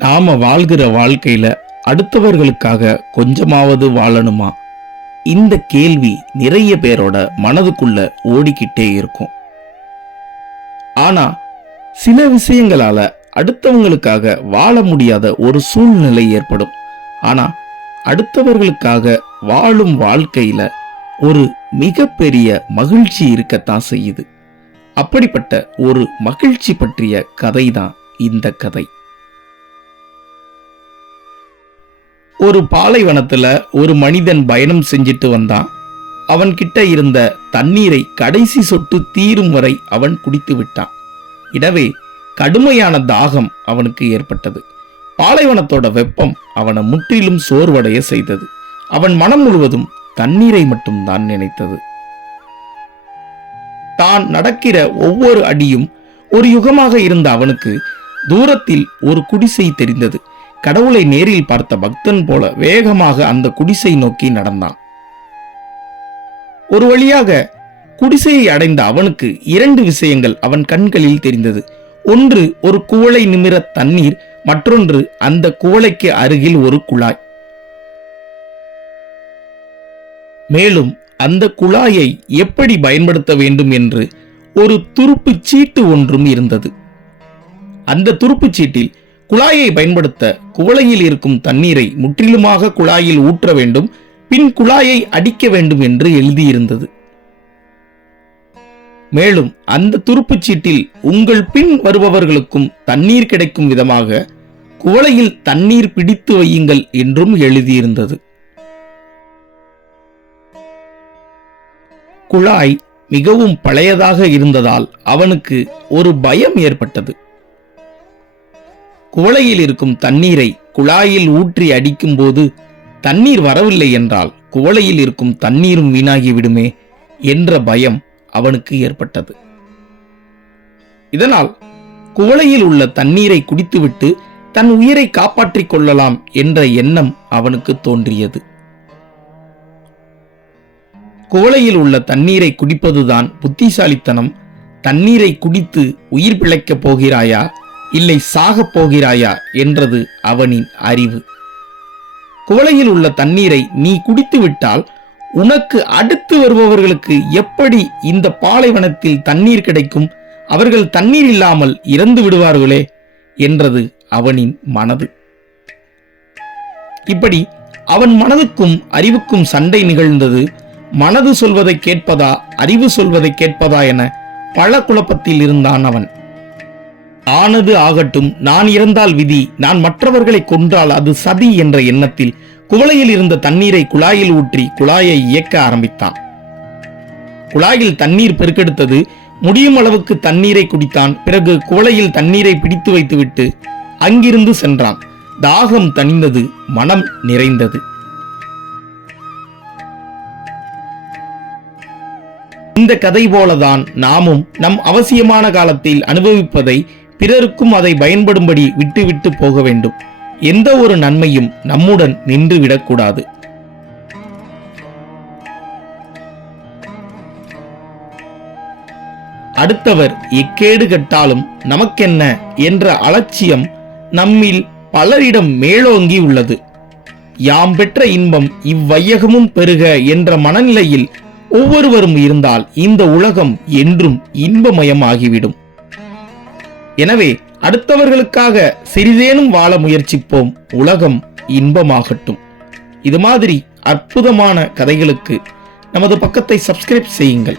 நாம வாழ்கிற வாழ்க்கையில அடுத்தவர்களுக்காக கொஞ்சமாவது வாழணுமா? இந்த கேள்வி நிறைய பேரோட மனதுக்குள்ள ஓடிக்கிட்டே இருக்கும். ஆனா சில விஷயங்களால அடுத்தவங்களுக்காக வாழ முடியாத ஒரு சூழ்நிலை ஏற்படும். ஆனா அடுத்தவர்களுக்காக வாழும் வாழ்க்கையில ஒரு மிகப்பெரிய மகிழ்ச்சி இருக்கத்தான் செய்யுது. அப்படிப்பட்ட ஒரு மகிழ்ச்சி பற்றிய கதை தான் இந்த கதை. ஒரு பாலைவனத்துல ஒரு மனிதன் பயணம் செஞ்சிட்டு வந்தான். அவன் கிட்ட இருந்த தண்ணீரை கடைசி சொட்டு தீரும் வரை அவன் குடித்து விட்டான். இடவே கடுமையான தாகம் அவனுக்கு ஏற்பட்டது. பாலைவனத்தோட வெப்பம் அவனை முற்றிலும் சோர்வடைய செய்தது. அவன் மனம் முழுவதும் தண்ணீரை மட்டும்தான் நினைத்தது. தான் நடக்கிற ஒவ்வொரு அடியும் ஒரு யுகமாக இருந்த அவனுக்கு தூரத்தில் ஒரு குடிசை தெரிந்தது. கடவுளை நேரில் பார்த்த பக்தன் போல வேகமாக அந்த குடிசை நோக்கி நடந்தான். ஒரு வழியாக குடிசையை அடைந்த அவனுக்கு இரண்டு விஷயங்கள் அவன் கண்களில் தெரிந்தது. ஒன்று ஒரு குவளை நிமிர தண்ணீர் மற்றொன்று அந்த குவளைக்கு அருகில் ஒரு குழாய். மேலும் அந்த குழாயை எப்படி பயன்படுத்த வேண்டும் என்று ஒரு துருப்புச் சீட்டு ஒன்றும் இருந்தது. அந்த துருப்புச் சீட்டில் குழாயை பயன்படுத்த குவளையில் இருக்கும் தண்ணீரை முற்றிலுமாக குழாயில் ஊற்ற வேண்டும் பின் குழாயை அடிக்க வேண்டும் என்று எழுதியிருந்தது. மேலும் அந்த துருப்புச் சீட்டில் உங்கள் பின் வருபவர்களுக்கும் தண்ணீர் கிடைக்கும் விதமாக குவளையில் தண்ணீர் பிடித்து வையுங்கள் என்றும் எழுதியிருந்தது. குழாய் மிகவும் பழையதாக இருந்ததால் அவனுக்கு ஒரு பயம் ஏற்பட்டது. குவளையில் இருக்கும் தண்ணீரை குழாயில் ஊற்றி அடிக்கும்போது தண்ணீர் வரவில்லை என்றால் குவளையில் இருக்கும் தண்ணீரும் வீணாகி விடுமே என்ற பயம் அவனுக்கு ஏற்பட்டது. இதனால் குவளையில் உள்ள தண்ணீரை குடித்துவிட்டு தன் உயிரை காப்பாற்றிக் கொள்ளலாம் என்ற எண்ணம் அவனுக்கு தோன்றியது. குவளையில் உள்ள தண்ணீரை குடிப்பதுதான் புத்திசாலித்தனம். தண்ணீரை குடித்து உயிர் பிழைக்கப் போகிறாயா? இல்லை சாகப் போகிறாயா என்றது அவனின் அறிவு. குவளையில் உள்ள தண்ணீரை நீ குடித்து விட்டால் உனக்கு அடுத்து வருபவர்களுக்கு எப்படி இந்த பாலைவனத்தில் தண்ணீர் கிடைக்கும்? அவர்கள் தண்ணீர் இல்லாமல் இறந்து விடுவார்களே என்றது அவனின் மனது. இப்படி அவன் மனதுக்கும் அறிவுக்கும் சண்டை நிகழ்ந்தது. மனது சொல்வதை கேட்பதா அறிவு சொல்வதை கேட்பதா என பல குழப்பத்தில் இருந்தான் அவன். ஆனது ஆகட்டும் நான் இறந்தால் விதி நான் மற்றவர்களை கொன்றால் அது சதி என்ற எண்ணத்தில் குவளையில் இருந்த தண்ணீரை குழாயில் ஊற்றி குழாயை இயக்க ஆரம்பித்தான். குழாயில் தண்ணீர் பெருக்கெடுத்தது முடியும் அளவுக்கு தண்ணீரை குடித்தான் பிறகு குவளையில் தண்ணீரை பிடித்து வைத்துவிட்டு அங்கிருந்து சென்றான். தாகம் தணிந்தது மனம் நிறைந்தது. இந்த கதை போலதான் நாமும் நம் அவசியமான காலத்தில் அனுபவிப்பதை பிறருக்கும் அதை பயன்படும்படி விட்டுவிட்டு போக வேண்டும். எந்த ஒரு நன்மையும் நம்முடன் நின்று விடக்கூடாது அடுத்தவர் எக்கேடு கட்டாலும் நமக்கென்ன என்ற அலட்சியம் நம்மில் பலரிடம் மேலோங்கி உள்ளது. யாம் பெற்ற இன்பம் இவ்வையகமும் பெருக என்ற மனநிலையில் ஒவ்வொருவரும் இருந்தால் இந்த உலகம் என்றும் இன்பமயமாகிவிடும். எனவே அடுத்தவர்களுக்காக சிறிதேனும் வாழ முயற்சிப்போம். உலகம் இன்பமாகட்டும். இது மாதிரி அற்புதமான கதைகளுக்கு நமது பக்கத்தை சப்ஸ்கிரைப் செய்யுங்கள்.